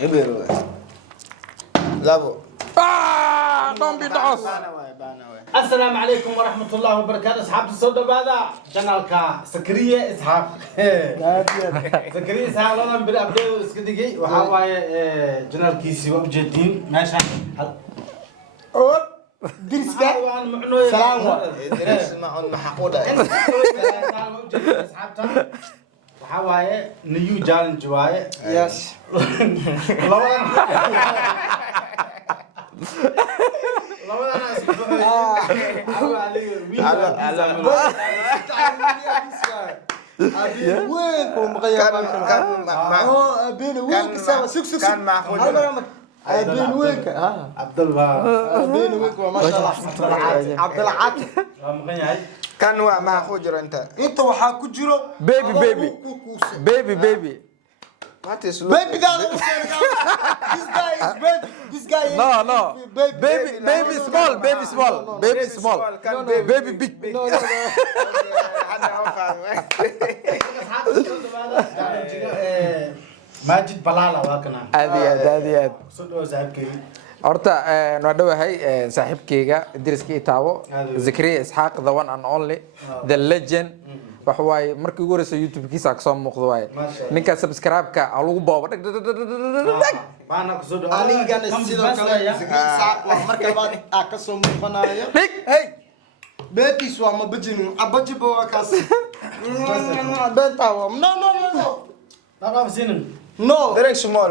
Ibero. Labo. Don't be the host. السلام عليكم ورحمة الله وبركاته أصحاب الصدى بعد جنالك سكرية إسحاق سكرية إسحاق لنا بدأ بدأ سكدي وحواي جنال كيسي وبجدين ماشي درس كا سلام درس مع المحقودة. وحواي نيو جالن جواي يس وين كم غير بين وين سوا سك كان معقود. بين وين ها عبد الله بين وين ما شاء الله عبد العاطف كان معقود أنت. انت waxaa ku jiro Baby, baby. Baby, baby. What is baby that this guy is baby this guy is No, no. baby Baby small, baby small. Baby small. Can Baby big. no no أنا أفهم. ماجد بلالة واكنا Aad. صدق زاكي Horta waa dhawahay saaxiibkayga Idriiska Itaabo Zakariya Isxaaq the one and only the legend waxa waay markii ugu horeysay YouTube-kiisa ka soo muuqdo waay ninka subscribe-ka lagu boobo maana ku soo anigana sidoo kale saaq wax marka baad ka soo muuqanayo hey betis waa ma bajin abajibo waa kaas benta waa no طبعا سنن no Direct small.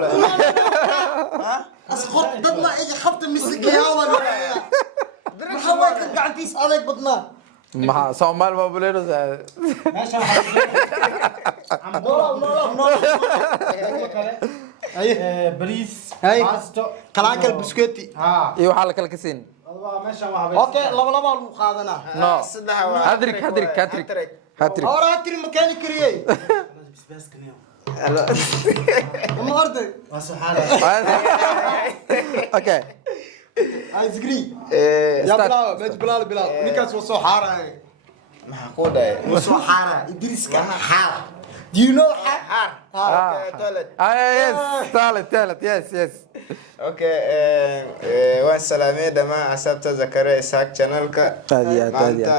asqot dadna ay xabta miskiya wala waxa waa ka gacantiis adag badnaa maxaa Soomaali ma buleedo ماشي بريس هاي. باستو kalaakal biscuiti ها iyo waxa la kala kasiin والله ماشي ما okay laba lagu qaadanaa no صدق Hattrick hore tiri makaani kariyay بس بس كنيو ma arday وسبحان okay ay zgri ya Start. bilaa ninkaas waa soo xaaray معقودة. soo xaaray idriiska xaar do you know xaar Okay, toilet. yes tell it yes Okay, waan salaamay dhamaan asxaabta Zakariya Isxaaq channel-ka. Aad iyo aad. Maanta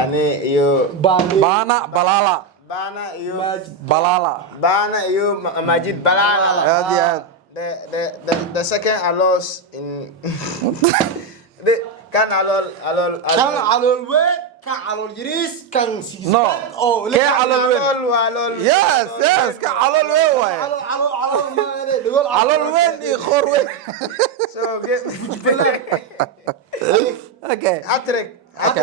ani iyo Bana Balala Bana iyo Majid Balala. Aad iyo aad. The second I lost in kan kan calool weyn kan calool yiriis kan No. oo Kee calool weyn? alol yes ka calool weyn waay calool ma dhigol calool weyn iyo khor weyn so okay Hattrick. Okay,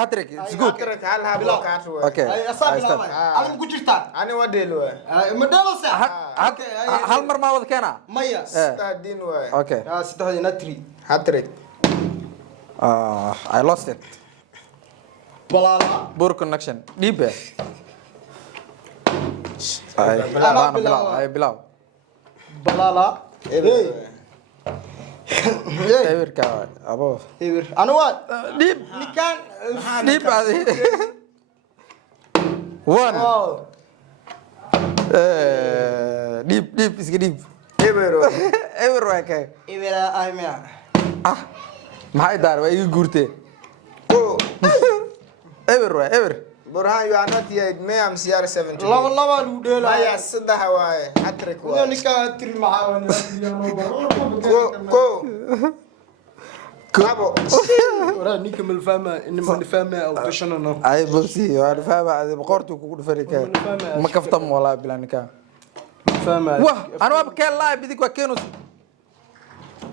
Hattrick. It's good. Hattrick hal habo kaat way. Okay. ay asaab bilaabay adigu ku jirtaa Ani wadelo way. ma dhalasa Hal mar ma wada keena? maya Din way. Okay. saddexda natri Hattrick. I lost it. balala Poor connection. Deep. Ay bilaw. balala hey Ewerka abo. ewer anu waa Deep. nikan Deep adi. One. oh Deep iska deep. Ebero. Ewer waa kay. ewer ay ma Ah. Maxay daar way igu guurtay. Go. Ewer. Burhan, you are not yet. Me, I'm CR70. laba lu dheelaa Maya saddex waaye. Hattrick Uyo waaye. ninka tiri maxaa Go. Labo. ora ninka malfama in malfama oo tashano Ay bosi waa fahma adi boqortu kugu dhufanayka. Ma kaftam wala bilanika. fama Wah, أنا ما بكلم لا بديك وكينوس.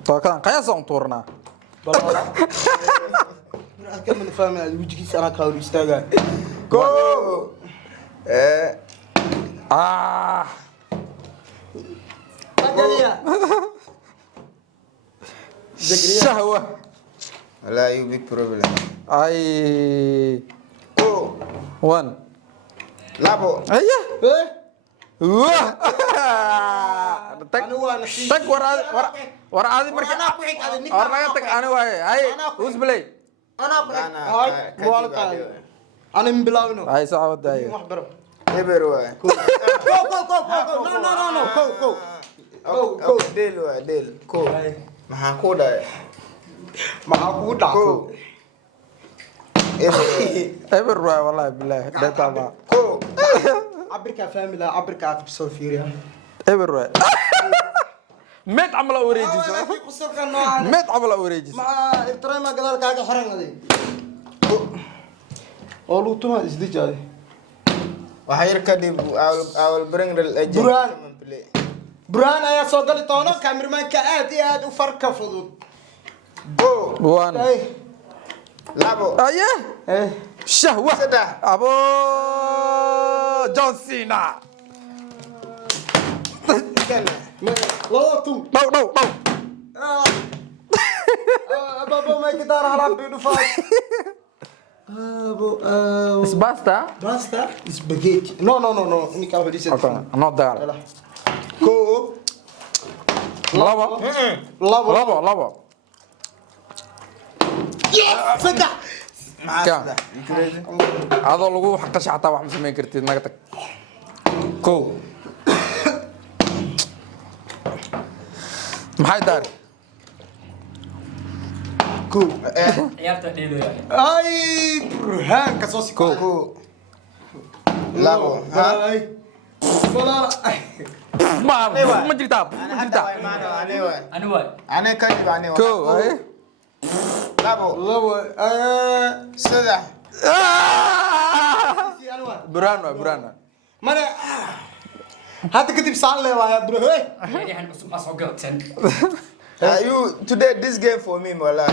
طبعا كان قياس أنطورنا. balala kan malfama wijigiisa ana ka hor istaaga Go. tagaya شهوة. Wala, you big problem. أي Go. one. Labo. أيه. eh واه. anu waa nasi تك ورا هذه مركز. Ana ku xig adi ninka أنا تك أنا واي. هاي وش بلاي. ana ku Ana, ay ka- wala ka- ka ana min bilaawno هاي ساعة وداي. wax baro eber waay Go. No. Go. del waay del ko maxaa ku dhacay Maxaa kugu dhaco? ko eber eber waay wallahi billahi beenta ma ko Cabirka family, cabirka qabso fiiriya. eber waay mid camal oo wareejiso Qusulka noocan. mid camal oo wareejiso Ma iftirama gadaal kaaga xiran aday. Oo lu tuma isdijaade. waxaa yar kadib I will bring the agent Burhan. come and play. Burhan ayaa soo gali doona cameraman-ka aad iyo aad u farka fudud. go one Hey. labo aye shahwa saddex abo John Cena kan Labo tum. dhow Babo may kita harap bidu fast. Abo. is basta Basta spaghetti. No. Ini kalau di sini. okay not there Go. labo labo Yes. Sudah. ka adoo lagu xaqash xataa wax ma samayn kartid naga tag ko maxay daar Go. ciyaarta dheedoya Ay, Burhan kasoo si Go. ko labo ha Ay. Wala. ma jirtaa ane waay ani waay ane kadib ane waay ko ay labo Labo. saddex Si Anwar. buraan Mana hadda kadib saan leeyahay bro. Hey. ciyaaryahan cusub ma soo gaabsan you today this game for me wallahi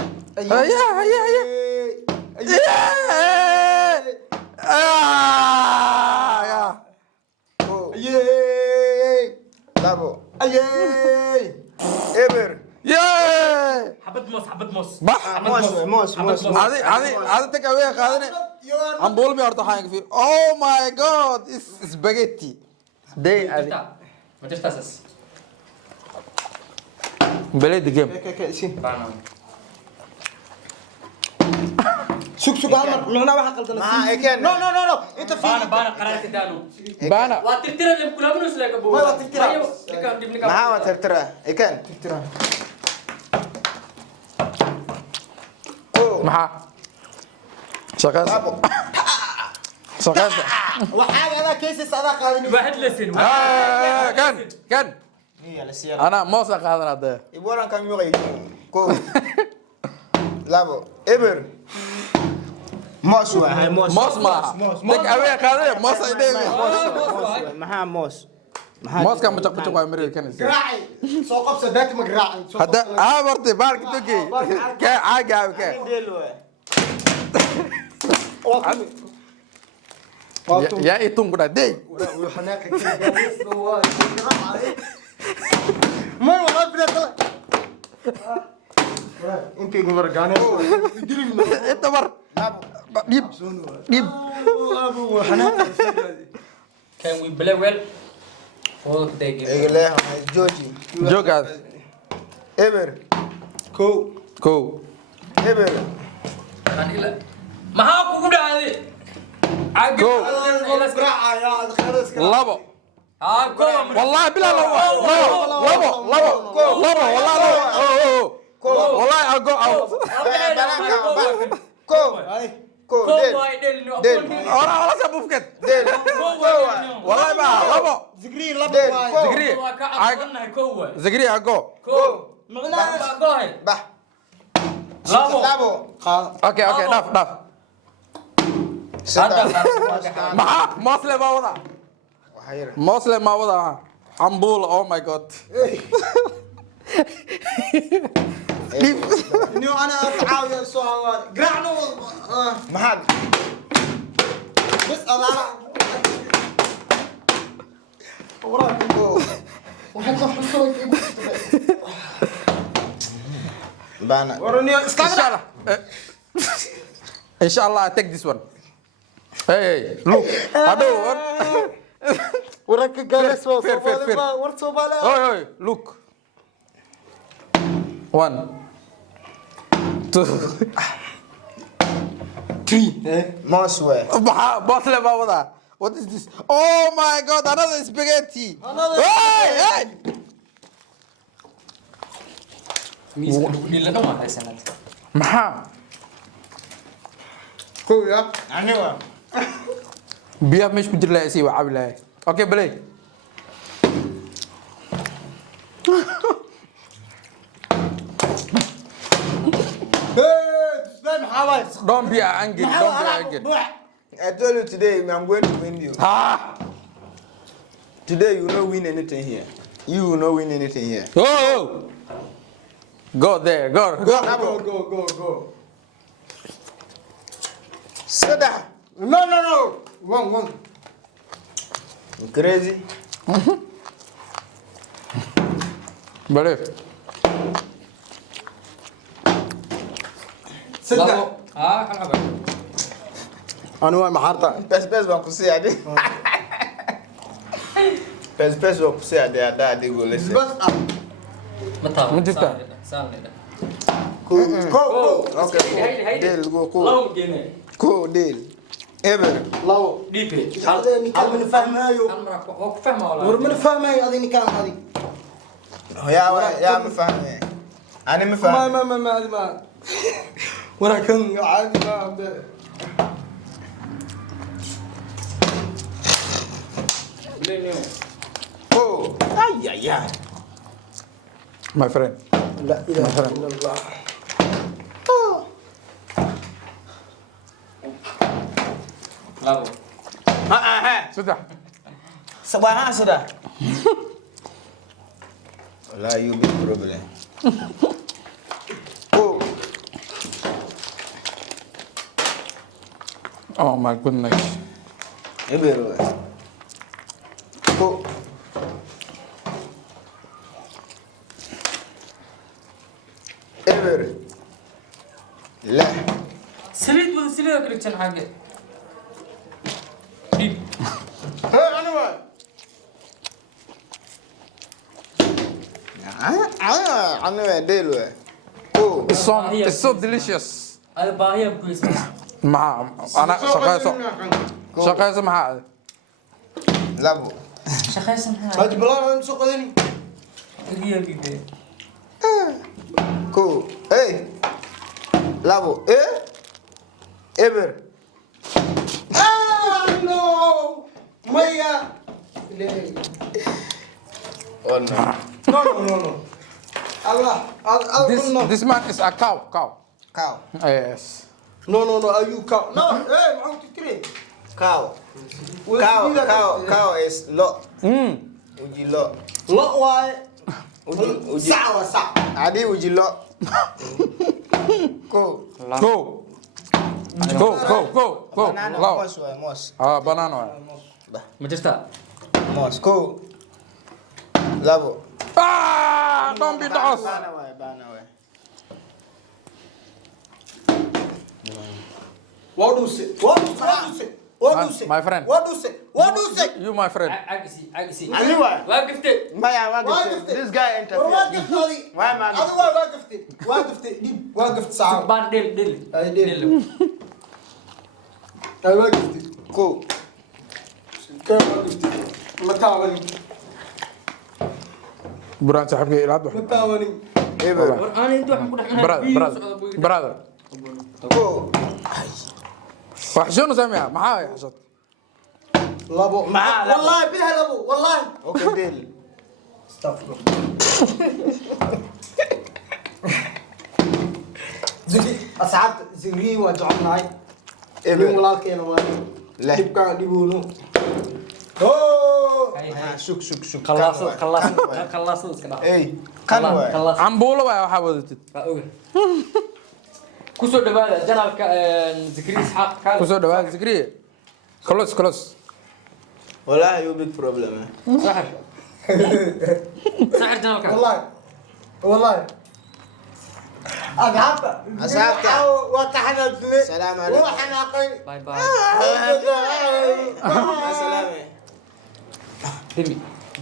ko Yay. labo Ayay. eber xabad moos moos adi tag away qaadane ambool mi horta waxaan ka fiir oh my god is spaghetti day adi ma jirtaasas play the game Okay, si. baana Sug hamar. Macna waxa qaldan. Ma, I can't. No. Inta fi. baana qaraarka daano baana waa tirtira lim kula bunus leeka buu Waa tirtira. maxaa waa tirtira ikan ko maxaa shaqaas labo shaqaas Waxa ada cases ada qaadin. واحد لسن kan iya la siya ana moos qaadan hada iboran kan yoqay ko labo eber moos waa hay moos moos ma tag away qaadane moos ay dheebi maxaa moos moos kan bacaq bacaq waa mareey kan Raaci. Soo qabsa daak ma raaci. hada abartay baalka toki ka aaga ka del waa ya itung kuda day ما والله بلا انت مرقانه inta mar dib ابو حنان can we play well for the game egele joji jogaad eber ko eber kan ila maxaa kugu dhacday Go. يا خلاص labo ها كو والله بلا labo والله I'll go out ko ko كو del واي دل نو Del. ora sa bufket del والله ba labo زغري لب Del. واي Go. Zikri. ka aqoonnahay كو واي zagri I'll go ko معناه go ahead bah labo labo okay daf saddex maxa mosle ma wada waxaa yar mosle ma wada ambul oh my god انه انا اتعاون سو قرعنا maxaad بس انا وراك وحنا حسوي baana ورني inshallah inshallah I take this one hey look ado وراك جالس Fair. ورثوا بالا Oi, look. 1 2 moos waa baxa boss le ba wada What is this? Oh my god, another spaghetti. Another Hey! miiska lagu dhilana waa haysanad Maxaa? Cool, yeah. Aniga. Biyaha meesha ku jir lahaa isii waa cabi lahaa. Okay, play. Hey, Sven, how are you? Don't be angry. Don't be angry. I told you today I'm going to win you. Ah! Today you will not win anything here. You will not win anything here. Oh! Go there. Go. Go. Soda. No. One. You crazy? Believe. Sit down. labo kala xaba Anu waa maxarta. Pes baan ku sii adi. Pes baan ku sii adi ada go lese. Bas ah. ma taabo Ma jirtaa? saan leedah Go. Okay. Deal go ko. labo geene Ko deal. Ever. Lawo. dhiipe Hal min fahmayo. hal mar oo ku fahma wala War min fahmayo adini kan adi. Ya ma fahme. Ani ma fahme. Ma. Wara kan caadi ma abde. leeyo Ko. Ay. My friend. La ilaha illallah. labo Sudah. Sabahan sudah. Wala you big problem. Ko. Oh my goodness. Ever. Ko. Ever. La. saliid wada saliid kale tan xage dhiib Hey, anyway. Anu deal we. Ko. It's so delicious. ada baahiya ku haysan maxaa ana shaqayso maxaa Labo. shaqaysan ha Hadi balan soo qadani. agiya gide Ko. Hey. Labo. Ever. No. Maya. Oh no. No. Allah. This man is a cow. Cow. Yes. No. Are you cow? No. Hey, how to create? Cow. Cow is lot. Uji lot. Lot why? Uji. Sa. Adi uji lot. Ko. Go. Banana Go. mos we mos. Ah, banana. ma jirta Mos. Ko. Labo. Ah, don't beat us. Bana we. What do you say? My friend. What do you say? You my friend. agisi Anyway. waa gifte Maya, this guy interfered. Why am I واقفت ساعة baan dhil أي ديل أي واقفت Ko. كيف واقفت متاوني Buran saxibkay ilaad wax. متاوني Ever. war aan inta wax ku dhaxnaa Brother. Ko. Wax shonu sameeyaa maxaa ay xashad? لابو والله بيها لابو والله Okay, deal. استغفر زكي أصعد زكي وجعلنا هاي Ever. ولا كينا واني لا. تبقى ديبولو أوه Shuk. khalaasad iska dhaaf Hey. Kan we. khalaas Cambuulo waa waxa wadatid. waa oge kusoo dhawaada janaalka zikri isxaaq kaal Kusoo dhawaad Zikriye. Close. Wallahi you big problem. saxir janaalka والله أصحابك وطحنا الدنيا السلام عليكم. وحنا قي باي باي Assalamu.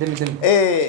demi Eh,